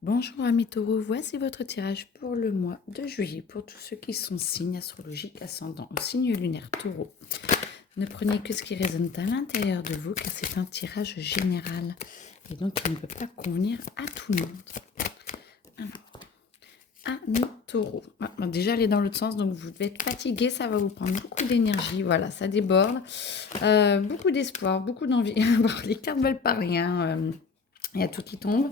Bonjour amis taureaux, voici votre tirage pour le mois de juillet pour tous ceux qui sont signes astrologiques ascendant au signe lunaire taureau. Ne prenez que ce qui résonne à l'intérieur de vous car c'est un tirage général et donc il ne peut pas convenir à tout le monde. Alors, amis taureaux, déjà elle est dans l'autre sens donc vous devez être fatigué, ça va vous prendre beaucoup d'énergie, voilà, ça déborde, beaucoup d'espoir, beaucoup d'envie. Les cartes veulent pas rien. Il y a tout qui tombe.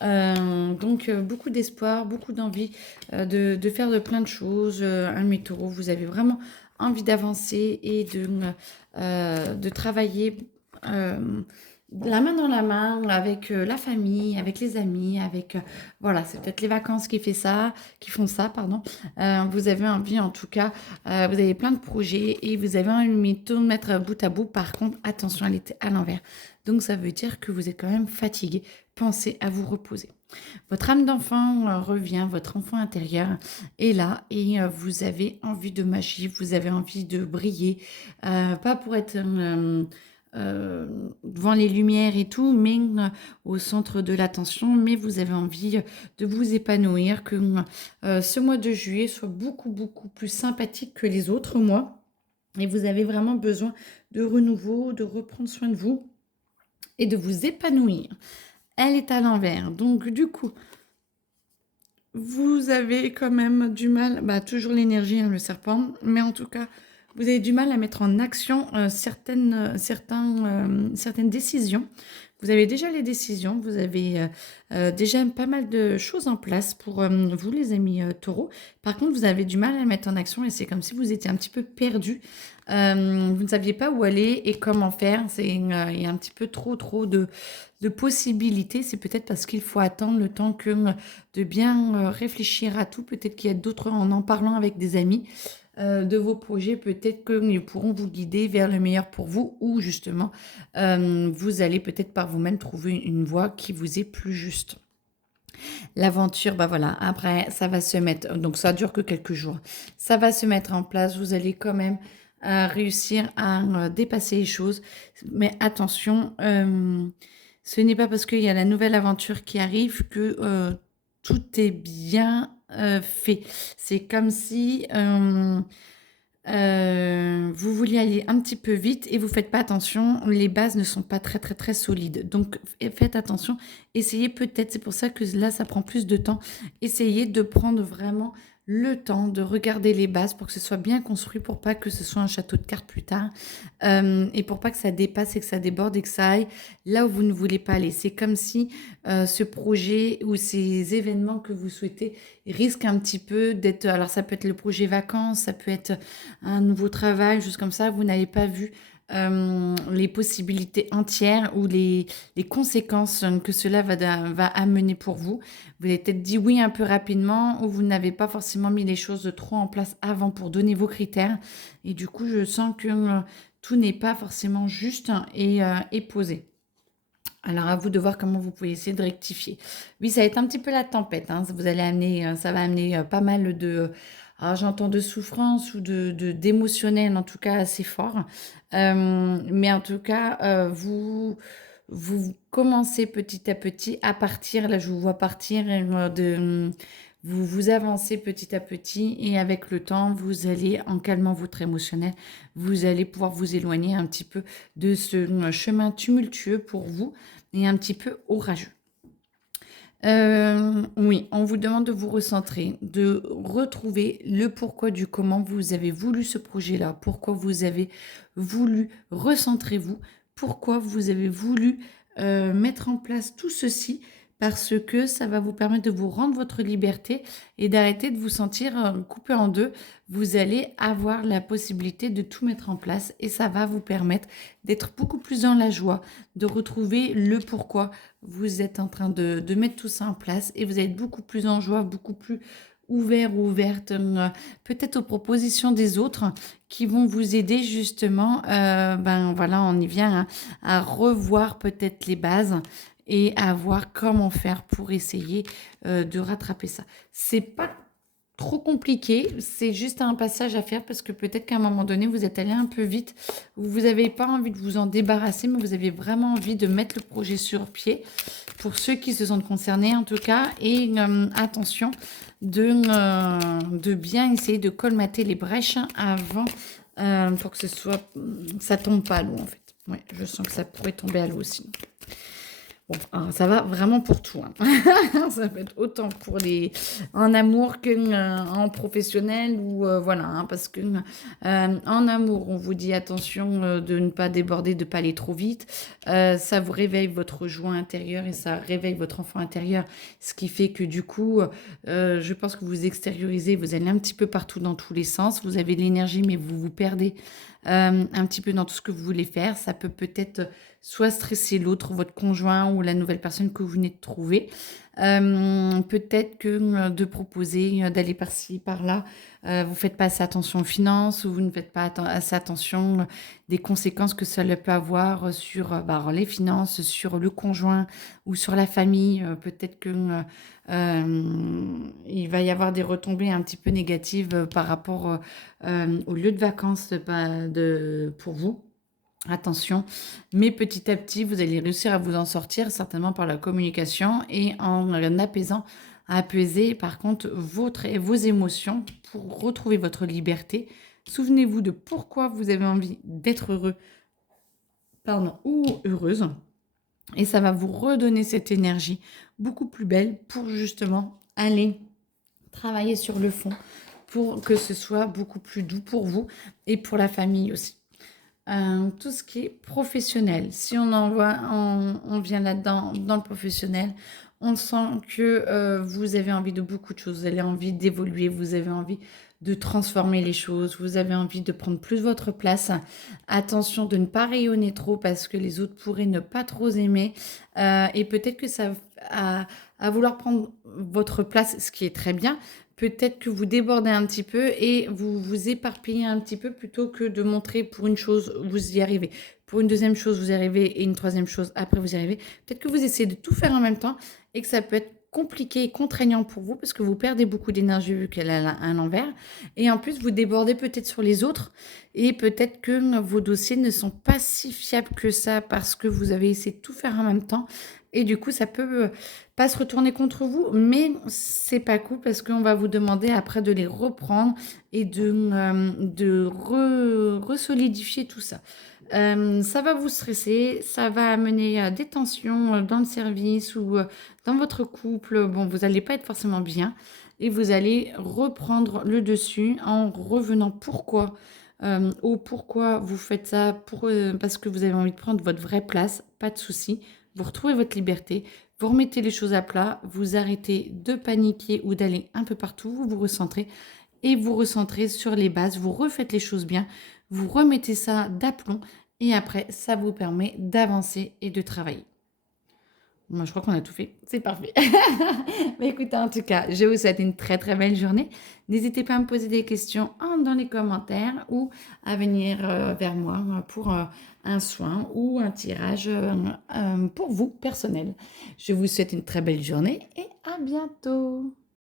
Donc, beaucoup d'espoir, beaucoup d'envie de faire de plein de choses. Un taureau, vous avez vraiment envie d'avancer et de travailler la main dans la main avec la famille, avec les amis, avec... voilà, c'est peut-être les vacances qui font ça, pardon. Vous avez envie, en tout cas, vous avez plein de projets et vous avez envie de tout mettre bout à bout. Par contre, attention, elle était à l'envers. Donc, ça veut dire que vous êtes quand même fatigué. Pensez à vous reposer. Votre âme d'enfant revient, votre enfant intérieur est là et vous avez envie de magie, vous avez envie de briller, pas pour être devant les lumières et tout, mais au centre de l'attention, mais vous avez envie de vous épanouir, que ce mois de juillet soit beaucoup, beaucoup plus sympathique que les autres mois. Et vous avez vraiment besoin de renouveau, de reprendre soin de vous et de vous épanouir. Elle est à l'envers. Donc, du coup, vous avez quand même du mal, toujours l'énergie, hein, le serpent, mais en tout cas, vous avez du mal à mettre en action certaines décisions. Vous avez déjà les décisions, vous avez déjà pas mal de choses en place pour vous, les amis taureaux. Par contre, vous avez du mal à mettre en action et c'est comme si vous étiez un petit peu perdu. Vous ne saviez pas où aller et comment faire. Il y a un petit peu trop de possibilités. C'est peut-être parce qu'il faut attendre le temps de bien réfléchir à tout. Peut-être qu'il y a d'autres, en parlant avec des amis de vos projets, peut-être qu'ils pourront vous guider vers le meilleur pour vous ou justement, vous allez peut-être par vous-même trouver une voie qui vous est plus juste. L'aventure, voilà, après, ça va se mettre, donc ça dure que quelques jours. Ça va se mettre en place, vous allez quand même réussir à dépasser les choses. Mais attention, ce n'est pas parce qu'il y a la nouvelle aventure qui arrive que tout est bien fait. C'est comme si vous vouliez aller un petit peu vite et vous faites pas attention, les bases ne sont pas très solides. Donc faites attention, essayez peut-être, c'est pour ça que là ça prend plus de temps, essayez de prendre vraiment le temps de regarder les bases pour que ce soit bien construit, pour pas que ce soit un château de cartes plus tard, et pour pas que ça dépasse et que ça déborde et que ça aille là où vous ne voulez pas aller. C'est comme si ce projet ou ces événements que vous souhaitez risquent un petit peu d'être... Alors ça peut être le projet vacances, ça peut être un nouveau travail, juste comme ça, vous n'avez pas vu les possibilités entières ou les conséquences que cela va amener pour vous. Vous avez peut-être dit oui un peu rapidement ou vous n'avez pas forcément mis les choses trop en place avant pour donner vos critères. Et du coup, je sens que tout n'est pas forcément juste et posé. Alors, à vous de voir comment vous pouvez essayer de rectifier. Oui, ça va être un petit peu la tempête, hein. Ça va amener pas mal de, alors j'entends de souffrance ou d'émotionnel, en tout cas assez fort. Mais en tout cas, vous commencez petit à petit à partir. Là, je vous vois partir vous avancez petit à petit et avec le temps, vous allez, en calmant votre émotionnel, vous allez pouvoir vous éloigner un petit peu de ce chemin tumultueux pour vous et un petit peu orageux. Oui, on vous demande de vous recentrer, de retrouver le pourquoi du comment vous avez voulu ce projet-là, pourquoi vous avez voulu recentrer vous, pourquoi vous avez voulu mettre en place tout ceci, parce que ça va vous permettre de vous rendre votre liberté et d'arrêter de vous sentir coupé en deux. Vous allez avoir la possibilité de tout mettre en place et ça va vous permettre d'être beaucoup plus dans la joie, de retrouver le pourquoi vous êtes en train de mettre tout ça en place et vous êtes beaucoup plus en joie, beaucoup plus ouvert ou ouverte, peut-être aux propositions des autres qui vont vous aider justement, voilà, on y vient, hein, à revoir peut-être les bases et à voir comment faire pour essayer de rattraper ça. C'est pas trop compliqué, c'est juste un passage à faire parce que peut-être qu'à un moment donné, vous êtes allé un peu vite, vous n'avez pas envie de vous en débarrasser, mais vous avez vraiment envie de mettre le projet sur pied. pour ceux qui se sentent concernés en tout cas. Et attention de bien essayer de colmater les brèches avant pour que ça tombe pas à l'eau en fait. Ouais, je sens que ça pourrait tomber à l'eau aussi. Bon, alors, ça va vraiment pour tout, hein. Ça peut être autant pour en amour qu'en professionnel ou voilà, hein, parce que en amour, on vous dit attention de ne pas déborder, de ne pas aller trop vite. Ça vous réveille votre joie intérieure et ça réveille votre enfant intérieur, ce qui fait que du coup, je pense que vous extériorisez, vous allez un petit peu partout dans tous les sens. Vous avez de l'énergie, mais vous vous perdez un petit peu dans tout ce que vous voulez faire. Ça peut peut-être soit stresser l'autre, votre conjoint ou la nouvelle personne que vous venez de trouver. Peut-être que de proposer d'aller par-ci, par-là, vous ne faites pas assez attention aux finances ou vous ne faites pas assez attention des conséquences que ça peut avoir sur alors, les finances, sur le conjoint ou sur la famille. Peut-être que il va y avoir des retombées un petit peu négatives par rapport au lieu de vacances pour vous. Attention, mais petit à petit, vous allez réussir à vous en sortir, certainement par la communication et en apaiser par contre vos émotions pour retrouver votre liberté. Souvenez-vous de pourquoi vous avez envie d'être heureux, ou heureuse, et ça va vous redonner cette énergie beaucoup plus belle pour justement aller travailler sur le fond pour que ce soit beaucoup plus doux pour vous et pour la famille aussi. Tout ce qui est professionnel. Si on vient là-dedans, dans le professionnel, on sent que vous avez envie de beaucoup de choses, vous avez envie d'évoluer, vous avez envie de transformer les choses, vous avez envie de prendre plus votre place. Attention de ne pas rayonner trop parce que les autres pourraient ne pas trop aimer et peut-être que ça à vouloir prendre votre place, ce qui est très bien. Peut-être que vous débordez un petit peu et vous vous éparpillez un petit peu plutôt que de montrer pour une chose, vous y arrivez. Pour une deuxième chose, vous y arrivez et une troisième chose, après vous y arrivez. Peut-être que vous essayez de tout faire en même temps et que ça peut être compliqué et contraignant pour vous parce que vous perdez beaucoup d'énergie vu qu'elle a un envers. Et en plus, vous débordez peut-être sur les autres et peut-être que vos dossiers ne sont pas si fiables que ça parce que vous avez essayé de tout faire en même temps. Et du coup, ça peut pas se retourner contre vous, mais c'est pas cool parce qu'on va vous demander après de les reprendre et de resolidifier tout ça. Ça va vous stresser, ça va amener des tensions dans le service ou dans votre couple. Bon, vous n'allez pas être forcément bien et vous allez reprendre le dessus en revenant pourquoi vous faites ça, parce que vous avez envie de prendre votre vraie place, pas de souci. Vous retrouvez votre liberté, vous remettez les choses à plat, vous arrêtez de paniquer ou d'aller un peu partout, vous vous recentrez et vous recentrez sur les bases, vous refaites les choses bien, vous remettez ça d'aplomb et après, ça vous permet d'avancer et de travailler. Moi, je crois qu'on a tout fait. C'est parfait. Mais écoutez, en tout cas, je vous souhaite une très très belle journée. N'hésitez pas à me poser des questions dans les commentaires ou à venir vers moi pour un soin ou un tirage pour vous personnel. Je vous souhaite une très belle journée et à bientôt.